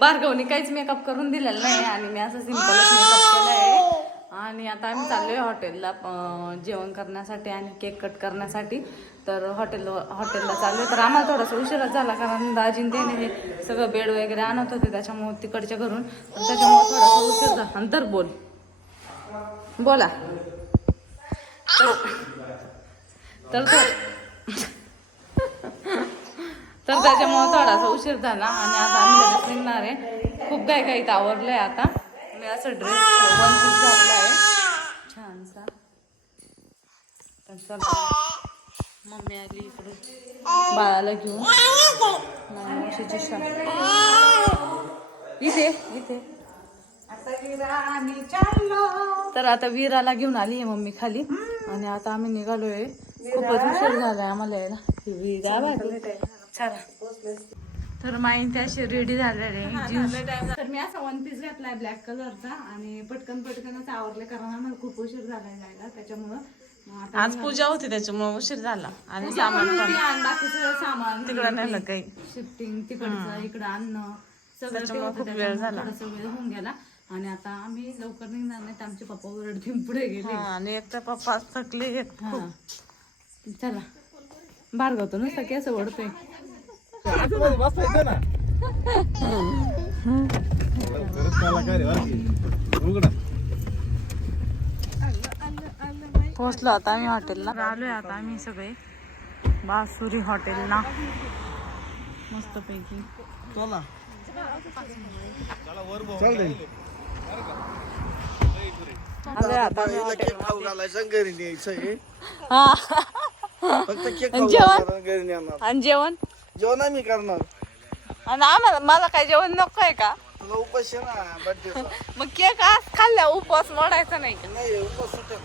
भार्गवनी काहीच मेकअप करून दिलेला नाही आणि मी असं सिंपलच मेकअप केलाय. आणि आता आम्ही चाललोय हॉटेलला जेवण करण्यासाठी आणि केक कट करण्यासाठी. तर हॉटेलला चाललोय. तर आम्हाला थोडासा उशिराच झाला कारण दाजीन ते हे सगळं बेड वगैरे आणत होते त्याच्यामुळे तिकडच्या घरून. त्याच्यामुळे थोडासा उशीर झाला. नंतर बोला तर त्याच्यामुळे थोडासा उशीर झाला आणि आता आम्ही लगेच निघणार आहे. खूप काही आवरलंय आता. मी असं ड्रेस वन पीस घातला आहे छानसा. मम्मी आली इकडे बाळाला घेऊन. मावशीची इथे तर आता वीराला घेऊन आली आहे मम्मी खाली आणि आता आम्ही निघालोय. खूपच उशीर झालाय आम्हाला यायला. तर माईन त्या अशी रेडी झालेले जीन्स. तर मी असा वन पीस घातलाय ब्लॅक कलरचा आणि पटकनच आवरले कारण आम्हाला खूप उशीर झालाय जायला. त्याच्यामुळं आज पूजा होती त्याच्यामुळे उशीर झाला आणि सामान बाकीचं सामान तिकडं नेलं काही शिफ्टिंग तिकडचं इकडं आणणं सगळं खूप वेळ झाला. थोडासा वेळ होऊन गेला आणि आता आम्ही लवकर निघणार नाही. आमचे पप्पा ओरडतील पुढे गेले आणि एक तर पप्पा थकले. चला भार्गव नुसतं केस ओढतोय. पोहोचलो आता आम्ही हॉटेलला. आलोय आता आम्ही सगळे बासुरी हॉटेलला मस्त पैकी. जेवण आम्ही करणार आणि आम्हाला मला काय जेवण नको आहे का? तुला उपास आहे ना बर्थडे मग केक आज खाल्ल्या उपवास मोडायचा नाही का? नाही उपास सुटेल.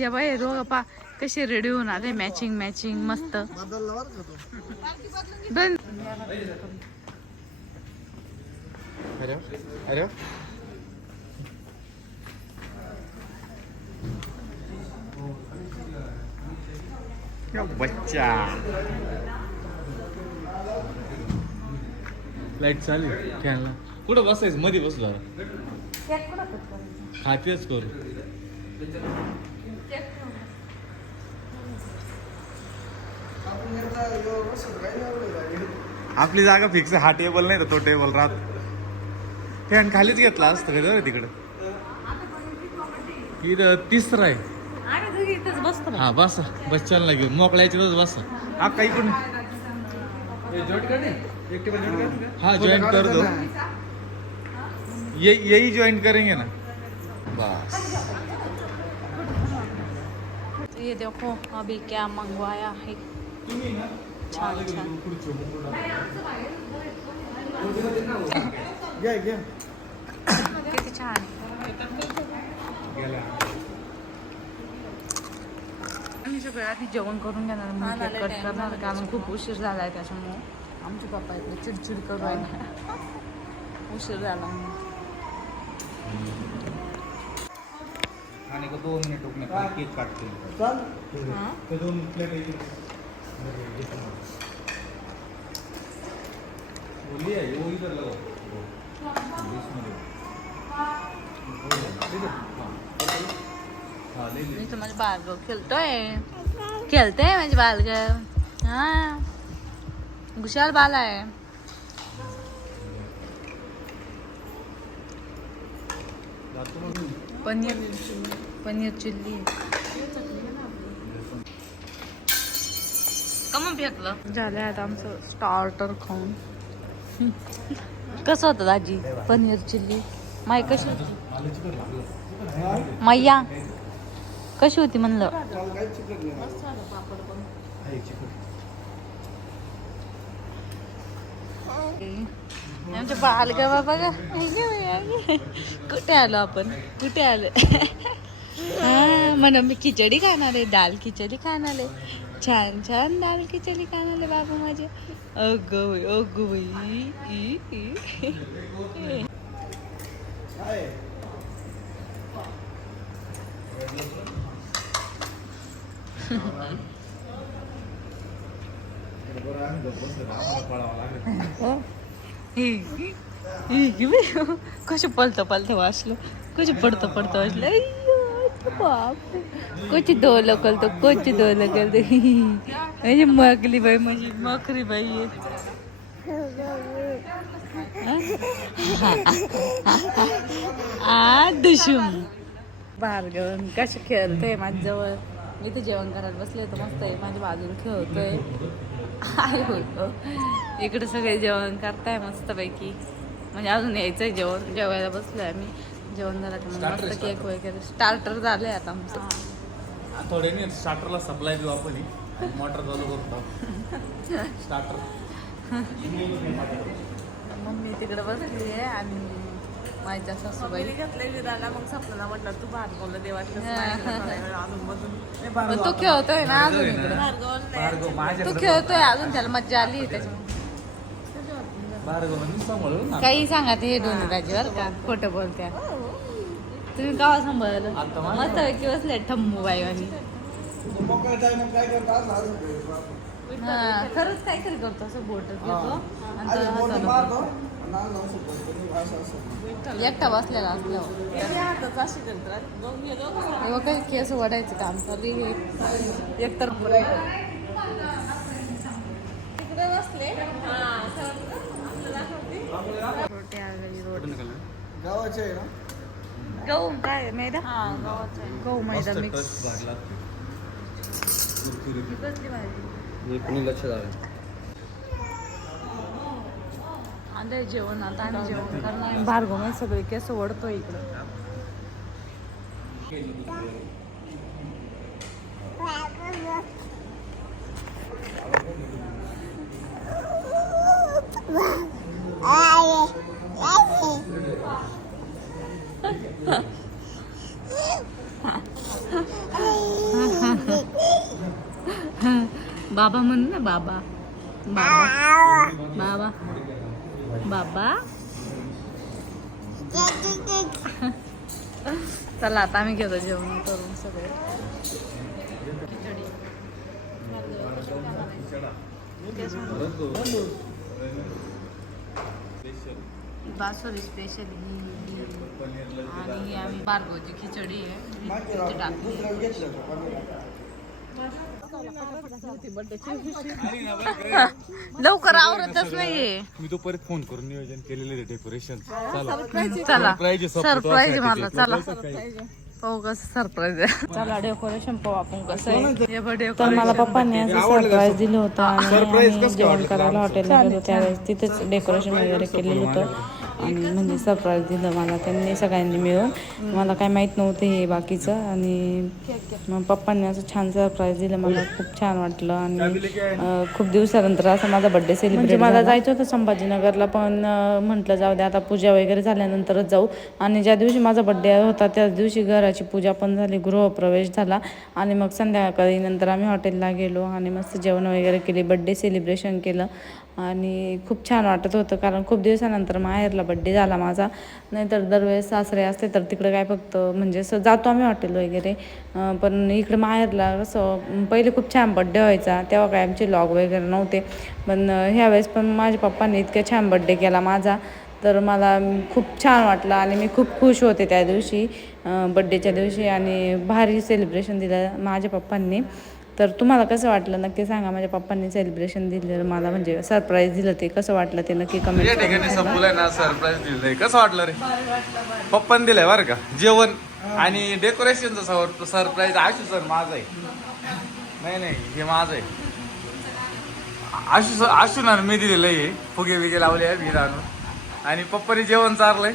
या बाई दोघं पा कशी रेडी होऊन आले मॅचिंग मस्त. बदलला बरं का तू. अरे बच्चा लाईट चालू फॅनला. कुठं बसायचं मध्ये बसलो हा तेच करू. आपली जागा फिक्स. हा टेबल नाही तर तो टेबल राहत. फॅन खालीच घेतला असतं का रे तिकडं. तिसरा आहे. हा बसा बच्चांना घेऊन मोकळ्याच्यातच बसा. हा काही पण हाँ ज्वाइन कर दो. यही ज्वाइन करेंगे ना बस. ये देखो अभी क्या मंगवाया है. छान किती छान. आम्ही सगळं आधी जेवण करून घेणार मग केक कट करणार कारण खूप उशीर झालाय. त्याच्यामुळे आमचे पप्पा इकडे चिडचिड करू राहिले. उशीर झाला खाने को 2 मिनट रुकने का केक काटते हैं. तो 2 प्लेट बोलिए वो इधर लगाओ. मी तर माझं बाळगं खेळतोय माझे बाळगं. हा खुशाल बाल आहे. पनीर चिल्ली कमून फेकलं. झालंय आता आमचं स्टार्टर खाऊन. कसं होतं दाजी पनीर चिल्ली. माई कशी होती मैया कशी होती म्हणलं. आमच्या बाल का बाबा का कुठे आलो आपण कुठे आलो. हा म्हणून मी खिचडी खाणार आहे. दाल खिचडी खाणार आहे. छान छान दाल खिचडी खाणार आहे बाबा माझे. अगो कसे पलत वाचलो कसे पडतं वाचलं बाप कोची डोलं करतो कोची डोलं करतो म्हणजे मगली बाई म्हणजे मकरी बाई दुशुम भार्गव कशी खेळतोय माझ्याजवळ मी तर जेवण करायला बसले तर मस्त आहे माझ्या बाजूला खेळतोय काय बोलतो इकडे सगळे जेवण करताय मस्तपैकी म्हणजे अजून यायचंय जेवण जेवायला बसलोय आम्ही जेवण झालं की मग मस्त केक वगैरे स्टार्टर झाले आता आमचं थोडे स्टार्टरला सप्लाय देऊ आपण मोटर चालू करतो स्टार्टर मम्मी तिकडे बसली आहे आणि माझ्या सासूबाई घेतलेली दादा मग स्वप्नाला म्हटलं तू भात बोललं दे वाटलं तू खेळतोय ना अजून इकडे तू खेळतोय अजून त्याला मज्जा आली त्याच्यामुळे काही सांगा ते हे दोन राज्यावर का खोटं बोलत्या तुम्ही गावा सांभाळलं मस्त पैकी बसले ठम्मू बाई आणि हा खरंच काहीतरी करतो असं बोट घेतो एकटा बसलेला असल्यावर काही केस वाढायचं काम चालू एकतर तिकडे बसले गावाचे आहे ना गहू काय मैदा गहू मैदा मिक्स कसली भाजी लक्ष द्यावे आता जेवण आता आणि जेवण करणार भार्गव सगळे केस ओढतो इकडं बाबा म्हण ना बाबा बाबा बाबा चला आता आम्ही घेतो जेवण करून सगळे बासुरी स्पेशल आणि आम्ही भार्गवची खिचडी आहे टाकली लवकर आवरतच नाहीये मी तो परत फोन करून नियोजन केलेले डेकोरेशन चला सरप्राईज मला चला पाहू कसं सरप्राईज आहे चला डेकोरेशन पाहू आपण कसं आहे तर मला पप्पांनी असं सरप्राईज दिलं होतं आणि जेवण करायला हॉटेलला गेलो त्यावेळेस तिथेच डेकोरेशन वगैरे केलेलं होतं आणि म्हणजे सरप्राईज दिलं मला त्यांनी सगळ्यांनी मिळून मला काय माहीत नव्हतं हे बाकीचं आणि मग पप्पांनी असं छान सरप्राईज दिलं मला खूप छान वाटलं आणि खूप दिवसानंतर असं माझा बड्डे सेलिब्रेट मला जायचं होतं संभाजीनगरला पण म्हटलं जाऊ दे आता पूजा वगैरे झाल्यानंतरच जाऊ आणि ज्या दिवशी माझा बड्डे होता त्याच दिवशी घराची पूजा पण झाली गृहप्रवेश झाला आणि मग संध्याकाळी नंतर आम्ही हॉटेलला गेलो आणि मस्त जेवण वगैरे केले बड्डे सेलिब्रेशन केलं आणि खूप छान वाटत होतं कारण खूप दिवसानंतर माहेरला बड्डे झाला माझा नाहीतर दरवेळेस सासरे असते तर तिकडे काय फक्त म्हणजे असं जातो आम्ही हॉटेल वगैरे पण इकडे माहेरला कसं पहिले खूप छान बड्डे व्हायचा तेव्हा काय आमचे व्लॉग वगैरे नव्हते पण ह्यावेळेस पण माझ्या पप्पांनी इतक्या छान बड्डे केला माझा तर मला खूप छान वाटलं आणि मी खूप खुश होते त्या दिवशी बड्डेच्या दिवशी आणि भारी सेलिब्रेशन दिलं माझ्या पप्पांनी तर तुम्हाला कसं वाटलं नक्की सांगा माझ्या पप्पांनी सेलिब्रेशन दिलं मला म्हणजे सरप्राईज दिलं ते कसं वाटलं ते नक्की कमेंट या ठिकाणी संपलंय ना सरप्राईज दिलंय कसं वाटलं रे पप्पांनी दिलंय बरं का जेवण आणि डेकोरेशनचं सरप्राईज आशूचं माझं आहे नाही हे माझं आहे आशू ना मी दिलेलं आहे फुगे बिगे लावले आहे मी आणून आणि पप्पानी जेवण चारलंय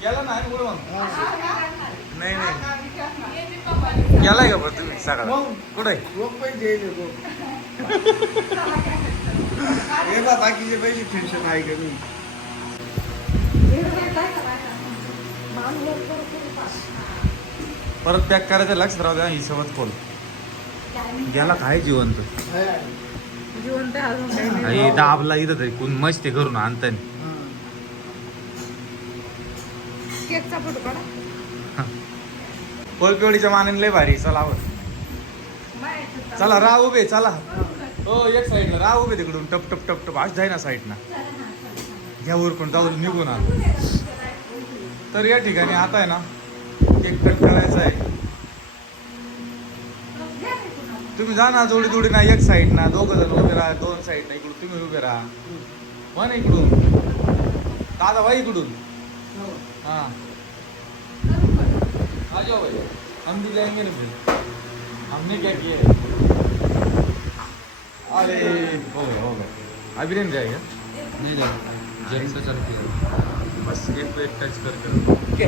केलं नाही गेलाय का बरं तुम्ही सकाळ कुठे बाकीचे पैसे टेन्शन आहे का नाही परत पॅक करायचं लक्षात राहू द्या ही सोबत खोल गेला काय जिवंत दाबला इथं तरी कोण मस्त करून आणताना केकचा फोटो काढा कोळपेवडीच्या मानाने लय भारी चला चला राह उभे चला हो एक साईडला राह उभे तिकडून टप टप टप टप आज जाय ना साईडना घ्या उरकून जाऊ निघून आलो. तर या ठिकाणी आता आहे ना केक कट करायचा आहे. तुम्ही जा ना जोडी जोडी ना एक साईड ना दोघं जण उभे राहा 2 साईड ना इकडून तुम्ही उभे राहा पण इकडून दादा भाई इकडून हाँ आ जाओ भाई हम भी जाएंगे ना फिर हमने क्या किया अरे हो गया अभी नहीं जाएगा नहीं जाएगा जेल से चल के बस एक पे एक टच कर ओके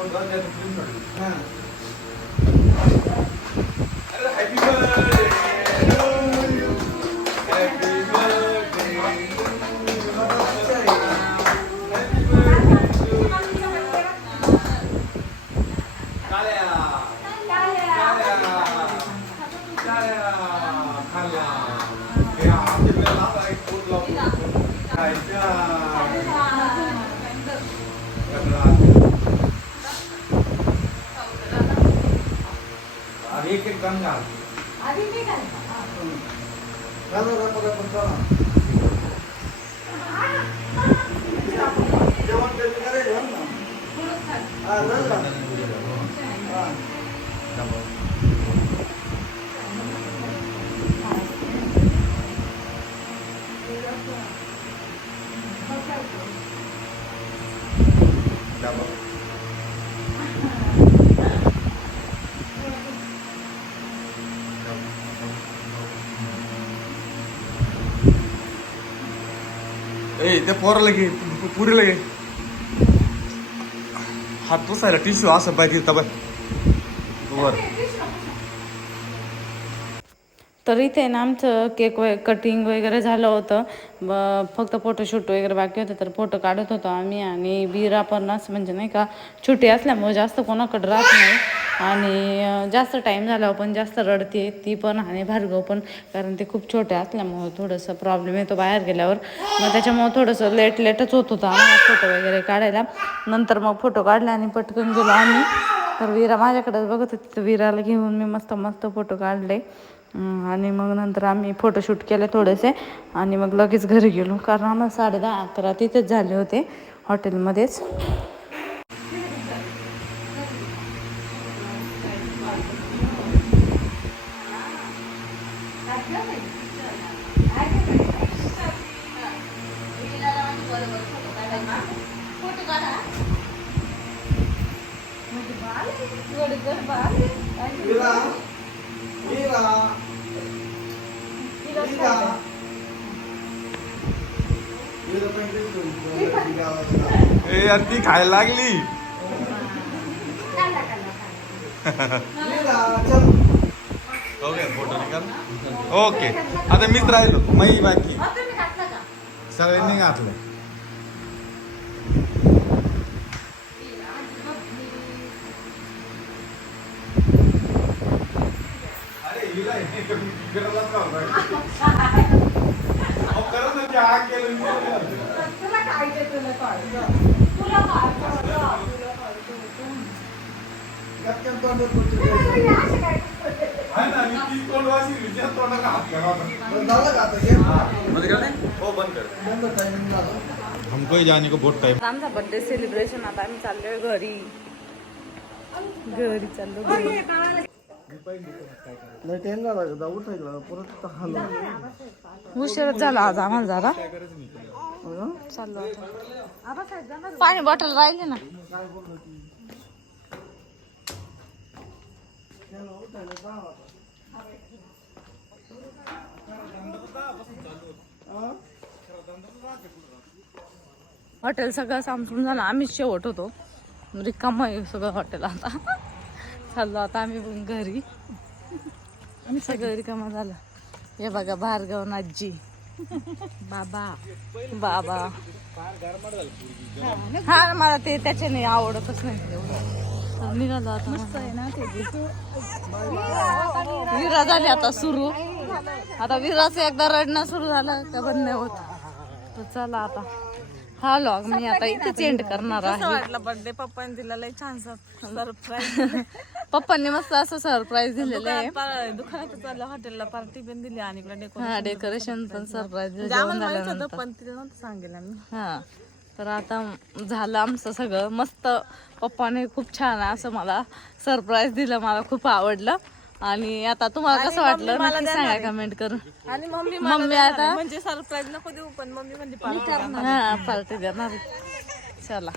हैप्पी बर्थडे हैप्पी एक एक गन घाल आधी मी काय जेवण करायचं ना. हा, झालं. हा. ए त्या पोराला घे पुरीला घे हात पुसायला टिश्यू असं पाहिजे तबा वर. तर इथे ना आमचं केक कटिंग वगैरे झालं होतं. फक्त फोटोशूट वगैरे बाकी होतं तर फोटो काढत होतो आम्ही. आणि वीरा पण असं म्हणजे नाही का छोटी असल्यामुळे जास्त कोणाकडे राहत नाही आणि जास्त टाईम झाल्यावर पण जास्त रडते ती पण आणि भार्गव पण, कारण ते खूप छोटे असल्यामुळं थोडंसं प्रॉब्लेम येतो बाहेर गेल्यावर. मग त्याच्यामुळं थोडंसं लेटच होत होतं आम्हाला फोटो वगैरे काढायला. नंतर मग फोटो काढले आणि पटकन गेलो आम्ही. तर वीरा माझ्याकडे बघत होती तर वीराला घेऊन मी मस्त फोटो काढले आणि मग नंतर आम्ही फोटोशूट केले थोडेसे आणि मग लगेच घरी गेलो, कारण आम्हाला 10:30-11 तिथेच झाले होते हॉटेलमध्येच. ए यार ती खायला लागली. ओके फोटो निकाल. ओके आता मीच राहिलो मई बाकी सगळ्यांनी घातलं. हमको ही जाने को बहुत टाइम. आमचा बर्थडे सेलिब्रेशन आता आम्ही चाललोय घरी चाललो घरी. उशीरच झाला आज आम्हाला जरा. चाललो पाणी बॉटल राहिली ना. हॉटेल सगळं संपून झालं, आम्हीच शेवट होतो. रिकाम आहे सगळं हॉटेल आता. चाललो आता आम्ही घरी. आम्ही सगळं रिकाम झालं. हे बघा भार्गव नाजी बाबा हा मला ते त्याचे नाही आवडतच नाही एवढं. निघालो आता मस्त आहे ना ते. विरा झाली आता सुरू. आता विराचं एकदा रडणं सुरू झालं का बंद नाही होत. तर चला आता हा व्लॉग मी आता इथेच एंड करणार आहे. वाटलं बर्थडे पप्पाने दिला लय छान सरप्राईज. पप्पांनी मस्त असं सरप्राईज दिलेलं आहे. दुकानात चाललं, हॉटेलला पार्टी पण दिली आणि इकडे हा डेकोरेशन पण सरप्राईज म्हणजे आम्हाला माहित होतं पण तिला नव्हतं सांगेल आम्ही. हा तर आता झालं आमचं सगळं मस्त. पप्पाने खूप छान असं मला सरप्राईज दिलं, मला खूप आवडलं. आणि आता तुम्हाला कसं वाटलं नक्की सांगा कमेंट करून. आणि मम्मी आता म्हणजे सरप्राईज नको देऊ पण मम्मी म्हणजे हा पार्टी देणार. चला